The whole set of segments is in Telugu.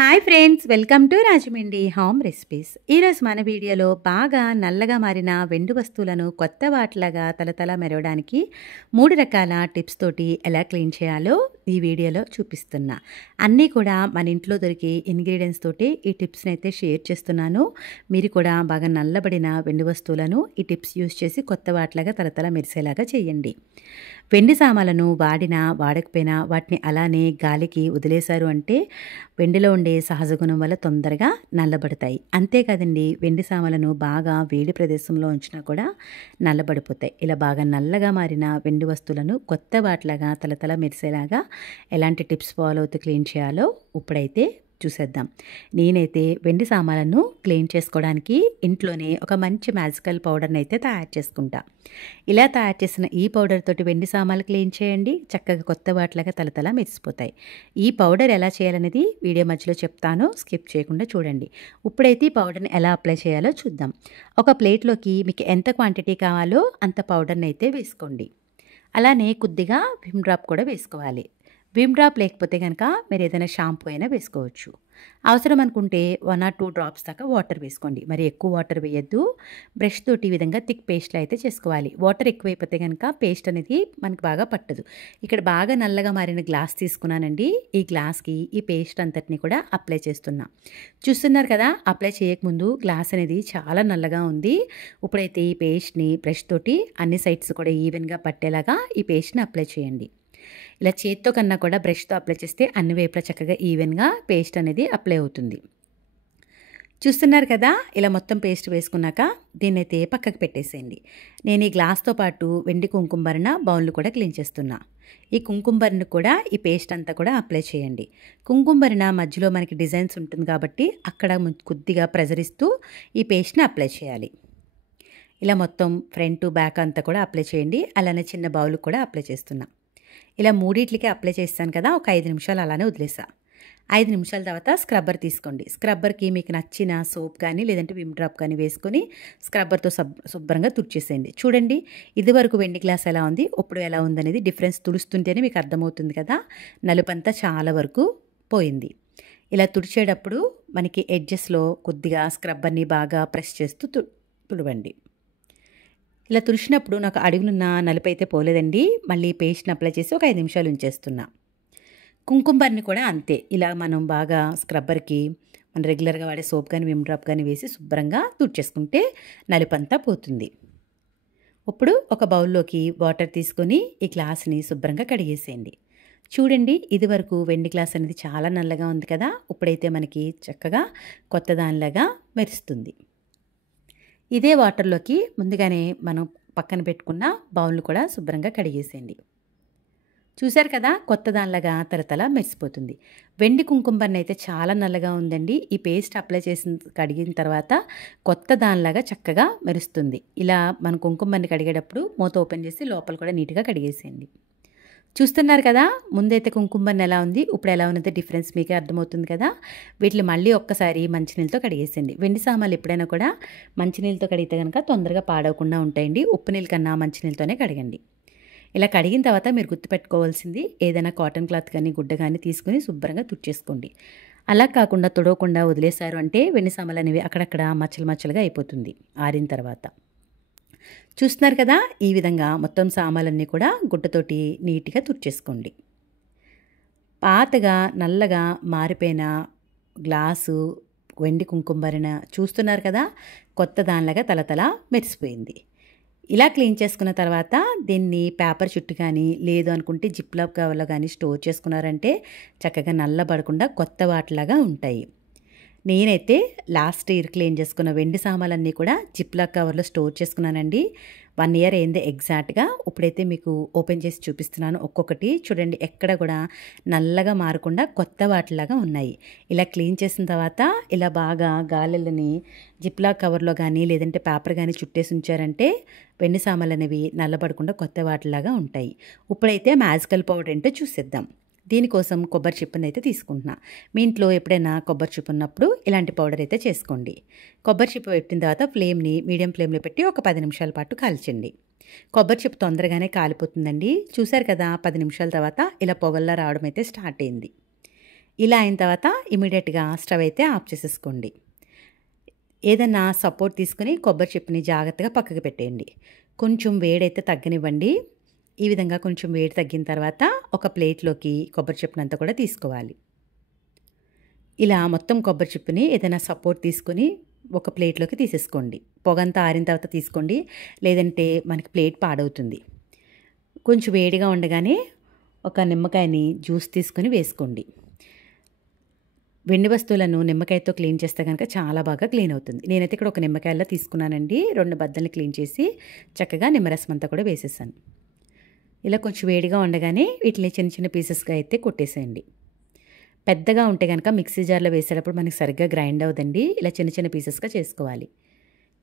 Hi friends, welcome to Rajahmundry home recipes. ఈరోజు మన వీడియోలో బాగా నల్లగా మారిన వెండి వస్తువులను కొత్త వాటిలాగా తలతల మెరవడానికి 3 రకాల టిప్స్ తోటి ఎలా క్లీన్ చేయాలో ఈ వీడియోలో చూపిస్తున్నా. అన్నీ కూడా మన ఇంట్లో దొరికే ఇంగ్రీడియంట్స్ తోటి ఈ టిప్స్ని అయితే షేర్ చేస్తున్నాను. మీరు కూడా బాగా నల్లబడిన వెండి వస్తువులను ఈ టిప్స్ యూస్ చేసి కొత్త వాటిలాగా తలతల మెరిసేలాగా చేయండి. వెండి సామాన్లను వాడినా వాడకపోయినా వాటిని అలానే గాలికి వదిలేశారు అంటే వెండిలో ఉండే సహజ గుణం వల్ల తొందరగా నల్లబడతాయి. అంతేకాదండి, వెండి సామాన్లను బాగా వేడి ప్రదేశంలో ఉంచినా కూడా నల్లబడిపోతాయి. ఇలా బాగా నల్లగా మారిన వెండి వస్తువులను కొత్త వాటిలాగా తలతల మెరిసేలాగా ఎలాంటి టిప్స్ ఫాలో అవుతూ క్లీన్ చేయాలో ఇప్పుడైతే చూసేద్దాం. నేనైతే వెండి సామాన్లను క్లీన్ చేసుకోవడానికి ఇంట్లోనే ఒక మంచి మ్యాజికల్ పౌడర్ని అయితే తయారు చేసుకుంటా. ఇలా తయారు చేసిన ఈ పౌడర్ తోటి వెండి సామాన్లు క్లీన్ చేయండి, చక్కగా కొత్త వాటిలాగా తలతల మెరిసిపోతాయి. ఈ పౌడర్ ఎలా చేయాలనేది వీడియో మధ్యలో చెప్తాను, స్కిప్ చేయకుండా చూడండి. ఇప్పుడైతే ఈ పౌడర్ని ఎలా అప్లై చేయాలో చూద్దాం. ఒక ప్లేట్లోకి మీకు ఎంత క్వాంటిటీ కావాలో అంత పౌడర్ని అయితే వేసుకోండి. అలానే కొద్దిగా విమ్ డ్రాప్ కూడా వేసుకోవాలి. విమ్ డ్రాప్ లేకపోతే కనుక మీరు ఏదైనా షాంపూ అయినా వేసుకోవచ్చు. అవసరం అనుకుంటే 1 or 2 డ్రాప్స్ దాకా వాటర్ వేసుకోండి. మరి ఎక్కువ వాటర్ వేయద్దు. బ్రష్ తోటి ఈ విధంగా థిక్ పేస్ట్లో అయితే చేసుకోవాలి. వాటర్ ఎక్కువైపోతే కనుక పేస్ట్ అనేది మనకు బాగా పట్టదు. ఇక్కడ బాగా నల్లగా మారిన గ్లాస్ తీసుకున్నానండి. ఈ గ్లాస్కి ఈ పేస్ట్ అంతటిని కూడా అప్లై చేస్తున్నా. చూస్తున్నారు కదా, అప్లై చేయకముందు గ్లాస్ అనేది చాలా నల్లగా ఉంది. ఇప్పుడైతే ఈ పేస్ట్ని బ్రష్ తోటి అన్ని సైడ్స్ కూడా ఈవెన్గా పట్టేలాగా ఈ పేస్ట్ని అప్లై చేయండి. ఇలా చేత్తో కన్నా కూడా బ్రష్తో అప్లై చేస్తే అన్ని వైపులా చక్కగా ఈవెన్గా పేస్ట్ అనేది అప్లై అవుతుంది. చూస్తున్నారు కదా, ఇలా మొత్తం పేస్ట్ వేసుకున్నాక దీన్నైతే పక్కకు పెట్టేసేయండి. నేను ఈ గ్లాస్తో పాటు వెండి కుంకుమబరణ బౌల్ని కూడా క్లీన్ చేస్తున్నా. ఈ కుంకుమబరణ కూడా ఈ పేస్ట్ అంతా కూడా అప్లై చేయండి. కుంకుమబరణ మధ్యలో మనకి డిజైన్స్ ఉంటుంది కాబట్టి అక్కడ కొద్దిగా ప్రెజర్ ఇస్తూ ఈ పేస్ట్ని అప్లై చేయాలి. ఇలా మొత్తం ఫ్రంట్ బ్యాక్ అంతా కూడా అప్లై చేయండి. అలానే చిన్న బౌల్ కూడా అప్లై చేస్తున్నా. ఇలా మూడిట్లకి అప్లై చేస్తాను కదా, ఒక 5 నిమిషాలు అలానే వదిలేసా. 5 నిమిషాల తర్వాత స్క్రబ్బర్ తీసుకోండి. స్క్రబ్బర్కి మీకు నచ్చిన సోప్ కానీ లేదంటే విమ్ డ్రాప్ కానీ వేసుకొని స్క్రబ్బర్తో శుభ్రంగా తుడిచేసేయండి. చూడండి, ఇదివరకు వెండి గ్లాస్ ఎలా ఉంది, ఇప్పుడు ఎలా ఉందనేది డిఫరెన్స్ తుడుస్తుంటేనే మీకు అర్థమవుతుంది కదా. నలుపంతా చాలా వరకు పోయింది. ఇలా తుడిచేటప్పుడు మనకి ఎడ్జెస్లో కొద్దిగా స్క్రబ్బర్ని బాగా ప్రెస్ చేస్తూ తుడవండి. ఇలా తుడిచినప్పుడు నాకు అడుగునున్న నలుపు అయితే పోలేదండి. మళ్ళీ పేస్ట్ని అప్లై చేసి ఒక 5 నిమిషాలు ఉంచేస్తున్నా. కుంకుమబర్ని కూడా అంతే. ఇలా మనం బాగా స్క్రబ్బర్కి మనం రెగ్యులర్గా వాడే సోప్ కానీ విమ్ డ్రాప్ కానీ వేసి శుభ్రంగా తుడిచేసుకుంటే నలుపంతా పోతుంది. ఇప్పుడు ఒక బౌల్లోకి వాటర్ తీసుకొని ఈ గ్లాస్ని శుభ్రంగా కడిగేసేయండి. చూడండి, ఇదివరకు వెండి గ్లాస్ అనేది చాలా నల్లగా ఉంది కదా, ఇప్పుడైతే మనకి చక్కగా కొత్త దానిలాగా మెరుస్తుంది. ఇదే వాటర్లోకి ముందుగానే మనం పక్కన పెట్టుకున్న బౌల్ని కూడా శుభ్రంగా కడిగేసేయండి. చూశారు కదా, కొత్త దానిలాగా తలతల మెరిసిపోతుంది. వెండి కుంకుమబర్ని అయితే చాలా నల్లగా ఉందండి. ఈ పేస్ట్ అప్లై కడిగిన తర్వాత కొత్త దానిలాగా చక్కగా మెరుస్తుంది. ఇలా మన కుంకుమబర్ని కడిగేటప్పుడు మూత ఓపెన్ చేసి లోపల కూడా నీట్గా కడిగేసేయండి. చూస్తున్నారు కదా, ముందైతే కుంకుమబర్ని ఎలా ఉంది, ఇప్పుడు ఎలా ఉన్నదో డిఫరెన్స్ మీకే అర్థమవుతుంది కదా. వీటిని మళ్ళీ ఒక్కసారి మంచినీళ్ళతో కడిగేసేయండి. వెండి సామాన్లు ఎప్పుడైనా కూడా మంచినీళ్ళతో కడిగితే కనుక తొందరగా పాడవకుండా ఉంటాయండి. ఉప్పు నీళ్ళ కన్నా మంచినీళ్ళతోనే కడగండి. ఇలా కడిగిన తర్వాత మీరు గుర్తుపెట్టుకోవాల్సింది, ఏదైనా కాటన్ క్లాత్ కానీ గుడ్డ కానీ తీసుకుని శుభ్రంగా తుడిచేసుకోండి. అలా కాకుండా తుడవకుండా వదిలేశారు అంటే వెండి సామాన్లు అనేవి అక్కడక్కడ మచ్చలు మచ్చలుగా అయిపోతుంది ఆరిన తర్వాత. చూస్తున్నారు కదా, ఈ విధంగా మొత్తం సామాన్లన్నీ కూడా గుడ్డతోటి నీట్గా తుడిచేసుకోండి. పాతగా నల్లగా మారిపోయిన గ్లాసు వెండి కుంకుమబరణ చూస్తున్నారు కదా, కొత్త దానిలాగా తలతల మెరిసిపోయింది. ఇలా క్లీన్ చేసుకున్న తర్వాత దీన్ని పేపర్ చుట్టు కానీ లేదు అనుకుంటే జిప్లాక్ కవర్లో కానీ స్టోర్ చేసుకున్నారంటే చక్కగా నల్లబడకుండా కొత్త వాటిలాగా ఉంటాయి. నేనైతే లాస్ట్ ఇయర్ క్లీన్ చేసుకున్న వెండి సామాన్లన్నీ కూడా జిప్లాక్ కవర్లో స్టోర్ చేసుకున్నానండి. 1 year అయింది ఎగ్జాక్ట్గా. ఇప్పుడైతే మీకు ఓపెన్ చేసి చూపిస్తున్నాను. ఒక్కొక్కటి చూడండి, ఎక్కడ కూడా నల్లగా మారకుండా కొత్త వాటిలాగా ఉన్నాయి. ఇలా క్లీన్ చేసిన తర్వాత ఇలా బాగా గాలిని జిప్లాక్ కవర్లో కానీ లేదంటే పేపర్ కానీ చుట్టేసి ఉంచారంటే వెండి సామాన్లు అనేవి నల్లబడకుండా కొత్త వాటిలాగా ఉంటాయి. ఇప్పుడైతే మ్యాజికల్ పౌడర్ ఏంటో చూసేద్దాం. దీనికోసం కొబ్బరి చిప్పని అయితే తీసుకుంటున్నా. మీ ఇంట్లో ఎప్పుడైనా కొబ్బరి చిప్ప ఉన్నప్పుడు ఇలాంటి పౌడర్ అయితే చేసుకోండి. కొబ్బరి చిప్ప పెట్టిన తర్వాత ఫ్లేమ్ని మీడియం ఫ్లేమ్లో పెట్టి ఒక 10 నిమిషాల పాటు కాల్చండి. కొబ్బరి చిప్ప తొందరగానే కాలిపోతుందండి. చూశారు కదా, 10 నిమిషాల తర్వాత ఇలా పొగల్లా రావడం అయితే స్టార్ట్ అయింది. ఇలా అయిన తర్వాత ఇమీడియట్గా స్టవ్ అయితే ఆఫ్ చేసేసుకోండి. ఏదన్నా సపోర్ట్ తీసుకుని కొబ్బరి చిప్పని జాగ్రత్తగా పక్కకు పెట్టేయండి. కొంచెం వేడైతే తగ్గనివ్వండి. ఈ విధంగా కొంచెం వేడి తగ్గిన తర్వాత ఒక ప్లేట్లోకి కొబ్బరి చిప్పనంతా కూడా తీసుకోవాలి. ఇలా మొత్తం కొబ్బరి చిప్పని ఏదైనా సపోర్ట్ తీసుకుని ఒక ప్లేట్లోకి తీసేసుకోండి. పొగంతా ఆరిన తర్వాత తీసుకోండి, లేదంటే మనకి ప్లేట్ పాడవుతుంది. కొంచెం వేడిగా ఉండగానే ఒక నిమ్మకాయని జ్యూస్ తీసుకుని వేసుకోండి. వెండి వస్తువులను నిమ్మకాయతో క్లీన్ చేస్తే కనుక చాలా బాగా క్లీన్ అవుతుంది. నేనైతే ఇక్కడ ఒక నిమ్మకాయలా తీసుకున్నానండి. 2 బద్దల్ని క్లీన్ చేసి చక్కగా నిమ్మరసం అంతా కూడా వేసేసాను. ఇలా కొంచెం వేడిగా ఉండగానే వీటిని చిన్న చిన్న పీసెస్గా అయితే కొట్టేసేయండి. పెద్దగా ఉంటే కనుక మిక్సీ జార్లో వేసేటప్పుడు మనకి సరిగ్గా గ్రైండ్ అవ్వదండి. ఇలా చిన్న చిన్న పీసెస్గా చేసుకోవాలి.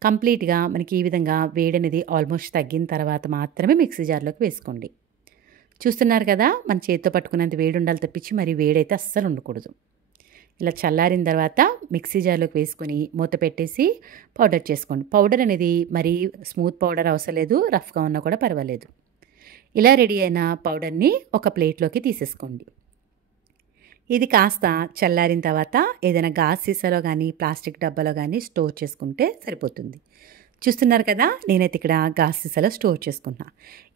కంప్లీట్గా మనకి ఈ విధంగా వేడి అనేది ఆల్మోస్ట్ తగ్గిన తర్వాత మాత్రమే మిక్సీ జార్లోకి వేసుకోండి. చూస్తున్నారు కదా, మన చేతితో పట్టుకున్నంత వేడి ఉండాలి తప్పించి మరి వేడైతే అస్సలు ఉండకూడదు. ఇలా చల్లారిన తర్వాత మిక్సీ జార్లోకి వేసుకొని మూత పెట్టేసి పౌడర్ చేసుకోండి. పౌడర్ అనేది మరీ స్మూత్ పౌడర్ అవసరం లేదు, రఫ్గా ఉన్నా కూడా పర్వాలేదు. ఇలా రెడీ అయిన పౌడర్ని ఒక ప్లేట్లోకి తీసేసుకోండి. ఇది కాస్త చల్లారిన తర్వాత ఏదైనా గాజు సీసాలో కానీ ప్లాస్టిక్ డబ్బాలో కానీ స్టోర్ చేసుకుంటే సరిపోతుంది. చూస్తున్నారు కదా, నేనైతే ఇక్కడ గాజు సీసాలో స్టోర్ చేసుకుంటున్నా.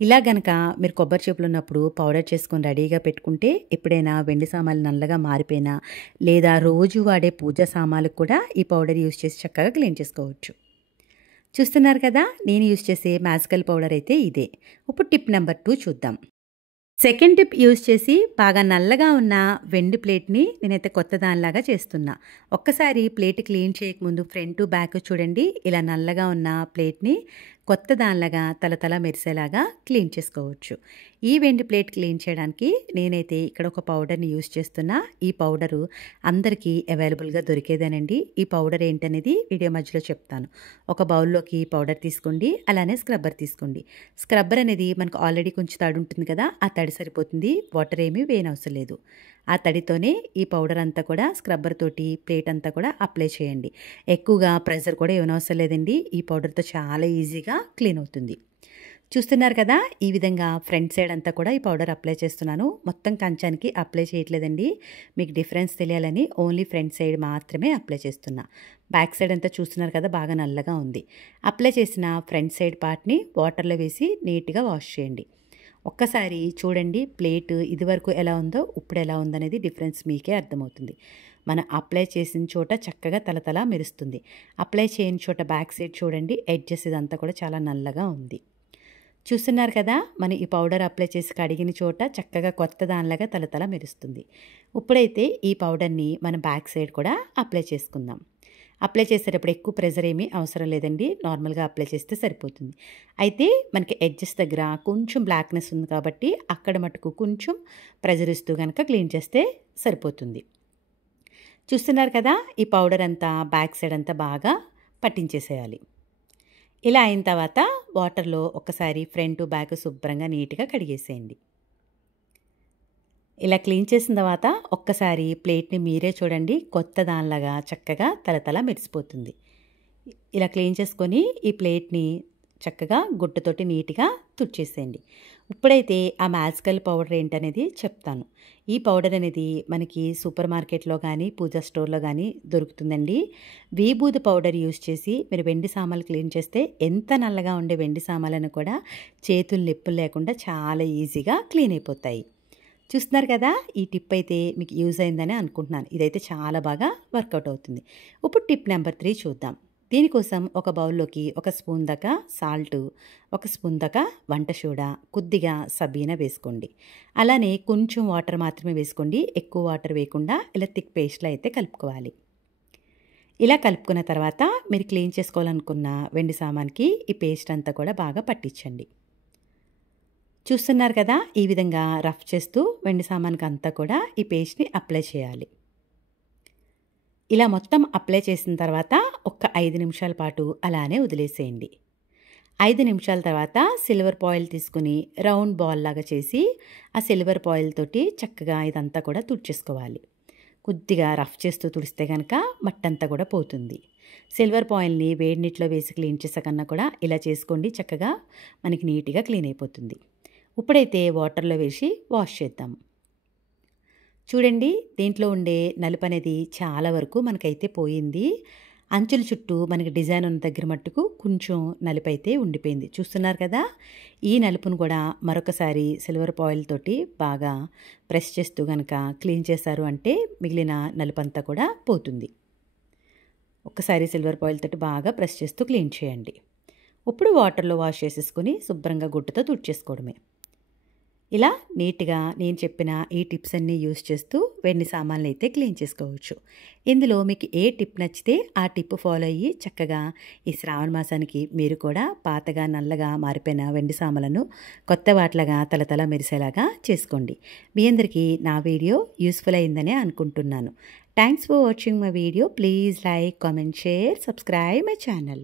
ఇలా గనక మీరు కొబ్బరి చిప్పలు ఉన్నప్పుడు పౌడర్ చేసుకొని రెడీగా పెట్టుకుంటే ఎప్పుడైనా వెండి సామాన్లు నల్లగా మారిపోయినా లేదా రోజు వాడే పూజా సామాన్లకు కూడా ఈ పౌడర్ యూజ్ చేసి చక్కగా క్లీన్ చేసుకోవచ్చు. చూస్తున్నారు కదా, నేను యూజ్ చేసే మ్యాజికల్ పౌడర్ అయితే ఇదే. ఇప్పుడు టిప్ నెంబర్ 2 చూద్దాం. సెకండ్ టిప్ యూజ్ చేసి బాగా నల్లగా ఉన్న వెండి ప్లేట్ని నేనైతే కొత్త దానిలాగా చేస్తున్నా. ఒక్కసారి ప్లేట్ క్లీన్ చేయకముందు ఫ్రంట్ బ్యాక్ చూడండి, ఇలా నల్లగా ఉన్న ప్లేట్ని కొత్త దానిలాగా తలతల మెరిసేలాగా క్లీన్ చేసుకోవచ్చు. ఈ వెండి ప్లేట్ క్లీన్ చేయడానికి నేనైతే ఇక్కడ ఒక పౌడర్ని యూజ్ చేస్తున్నా. ఈ పౌడరు అందరికీ అవైలబుల్గా దొరికేదేనండి. ఈ పౌడర్ ఏంటనేది వీడియో మధ్యలో చెప్తాను. ఒక బౌల్లోకి పౌడర్ తీసుకోండి, అలానే స్క్రబ్బర్ తీసుకోండి. స్క్రబ్బర్ అనేది మనకు ఆల్రెడీ కొంచెం తడి ఉంటుంది కదా, ఆ తడి సరిపోతుంది. వాటర్ ఏమీ వేయనవసరం లేదు. ఆ తడితోనే ఈ పౌడర్ అంతా కూడా స్క్రబ్బర్ తోటి ప్లేట్ అంతా కూడా అప్లై చేయండి. ఎక్కువగా ప్రెషర్ కూడా ఇవ్వనవసరం లేదండి. ఈ పౌడర్తో చాలా ఈజీగా క్లీన్ అవుతుంది. చూస్తున్నారు కదా, ఈ విధంగా ఫ్రంట్ సైడ్ అంతా కూడా ఈ పౌడర్ అప్లై చేస్తున్నాను. మొత్తం కంచానికి అప్లై చేయట్లేదండి. మీకు డిఫరెన్స్ తెలియాలని ఓన్లీ ఫ్రంట్ సైడ్ మాత్రమే అప్లై చేస్తున్నా. బ్యాక్ సైడ్ అంతా చూస్తున్నారు కదా, బాగా నల్లగా ఉంది. అప్లై చేసిన ఫ్రంట్ సైడ్ పార్ట్ని వాటర్లో వేసి నీట్గా వాష్ చేయండి. ఒక్కసారి చూడండి, ప్లేట్ ఇదివరకు ఎలా ఉందో ఇప్పుడు ఎలా ఉందనేది డిఫరెన్స్ మీకే అర్థమవుతుంది. మనం అప్లై చేసిన చోట చక్కగా తలతల మెరుస్తుంది. అప్లై చేయని చోట బ్యాక్ సైడ్ చూడండి, ఎడ్జెస్ ఇదంతా కూడా చాలా నల్లగా ఉంది. చూస్తున్నారు కదా, మనం ఈ పౌడర్ అప్లై చేసి కడిగిన చోట చక్కగా కొత్త దానిలాగా తలతల మెరుస్తుంది. ఇప్పుడైతే ఈ పౌడర్ని మనం బ్యాక్ సైడ్ కూడా అప్లై చేసుకుందాం. అప్లై చేసేటప్పుడు ఎక్కువ ప్రెజర్ ఏమీ అవసరం లేదండి, నార్మల్గా అప్లై చేస్తే సరిపోతుంది. అయితే మనకి ఎడ్జెస్ దగ్గర కొంచెం బ్లాక్నెస్ ఉంది కాబట్టి అక్కడ మటుకు కొంచెం ప్రెజర్ ఇస్తూ కనుక క్లీన్ చేస్తే సరిపోతుంది. చూస్తున్నారు కదా, ఈ పౌడర్ అంతా బ్యాక్ సైడ్ అంతా బాగా పట్టించేసేయాలి. ఇలా అయిన తర్వాత వాటర్లో ఒకసారి ఫ్రంట్ బ్యాక్ శుభ్రంగా నీట్గా కడిగేసేయండి. ఇలా క్లీన్ చేసిన తర్వాత ఒక్కసారి ప్లేట్ని మీరే చూడండి, కొత్త దానిలాగా చక్కగా తలతల మెరిసిపోతుంది. ఇలా క్లీన్ చేసుకొని ఈ ప్లేట్ని చక్కగా గుడ్డతోటి నీట్గా తుడిచేసేయండి. ఇప్పుడైతే ఆ మ్యాజికల్ పౌడర్ ఏంటనేది చెప్తాను. ఈ పౌడర్ అనేది మనకి సూపర్ మార్కెట్లో కానీ పూజా స్టోర్లో కానీ దొరుకుతుందండి. విభూది పౌడర్ యూజ్ చేసి మీరు వెండి సామాన్లు క్లీన్ చేస్తే ఎంత నల్లగా ఉండే వెండి సామాన్లను కూడా చేతులు నొప్పులు లేకుండా చాలా ఈజీగా క్లీన్ అయిపోతాయి. చూస్తున్నారు కదా, ఈ టిప్ అయితే మీకు యూజ్ అయిందని అనుకుంటున్నాను. ఇదైతే చాలా బాగా వర్కౌట్ అవుతుంది. ఇప్పుడు టిప్ నెంబర్ 3 చూద్దాం. దీనికోసం ఒక బౌల్లోకి 1 స్పూన్ దాకా సాల్ట్, 1 స్పూన్ దాకా వంట సోడా, కొద్దిగా సబీనా వేసుకోండి. అలానే కొంచెం వాటర్ మాత్రమే వేసుకోండి, ఎక్కువ వాటర్ వేయకుండా ఇలా థిక్ పేస్ట్లో అయితే కలుపుకోవాలి. ఇలా కలుపుకున్న తర్వాత మీరు క్లీన్ చేసుకోవాలనుకున్న వెండి సామాన్కి ఈ పేస్ట్ అంతా కూడా బాగా పట్టించండి. చూస్తున్నారు కదా, ఈ విధంగా రఫ్ చేస్తూ వెండి సామాన్కి అంతా కూడా ఈ పేస్ట్ని అప్లై చేయాలి. ఇలా మొత్తం అప్లై చేసిన తర్వాత ఒక 5 నిమిషాల పాటు అలానే వదిలేసేయండి. 5 నిమిషాల తర్వాత సిల్వర్ ఫాయిల్ తీసుకుని రౌండ్ బాల్ లాగా చేసి ఆ సిల్వర్ ఫాయిల్ తోటి చక్కగా ఇదంతా కూడా తుడిచేసుకోవాలి. కొద్దిగా రఫ్ చేస్తూ తుడిస్తే కనుక మట్టంతా కూడా పోతుంది. సిల్వర్ ఫాయిల్ని వేడి నీటిలో వేసి క్లీన్ చేసే కన్నా కూడా ఇలా చేసుకోండి, చక్కగా మనకి నీట్గా క్లీన్ అయిపోతుంది. ఇప్పుడైతే వాటర్లో వేసి వాష్ చేద్దాం. చూడండి, దీంట్లో ఉండే నలుపు అనేది చాలా వరకు మనకైతే పోయింది. అంచుల చుట్టూ మనకి డిజైన్ ఉన్న దగ్గర మట్టుకు కొంచెం నలుపైతే ఉండిపోయింది. చూస్తున్నారు కదా! ఈ నలుపును కూడా మరొకసారి సిల్వర్ ఫాయిల్ తోటి బాగా ప్రెస్ చేస్తూ గనక క్లీన్ చేశారు అంటే మిగిలిన నలుపంతా కూడా పోతుంది. ఒక్కసారి సిల్వర్ ఫాయిల్ తోటి బాగా ప్రెస్ చేస్తూ క్లీన్ చేయండి. ఇప్పుడు వాటర్లో వాష్ చేసేసుకొని శుభ్రంగా గుడ్డతో తుడిచేసుకోవడమే. ఇలా నీట్‌గా నేను చెప్పిన ఈ టిప్స్ అన్నీ యూజ్ చేస్తూ వెండి సామాన్లు అయితే క్లీన్ చేసుకోవచ్చు. ఇందులో మీకు ఏ టిప్ నచ్చితే ఆ టిప్ ఫాలో అయ్యి చక్కగా ఈ శ్రావణ మాసానికి మీరు కూడా పాతగా నల్లగా మారిపోయిన వెండి సామాన్లను కొత్త వాటిలాగా తళతళ మెరిసేలాగా చేసుకోండి. మీ అందరికీ నా వీడియో యూస్‌ఫుల్ అయిందనే అనుకుంటున్నాను. Thanks for watching my video. Please like, comment, share, subscribe my channel.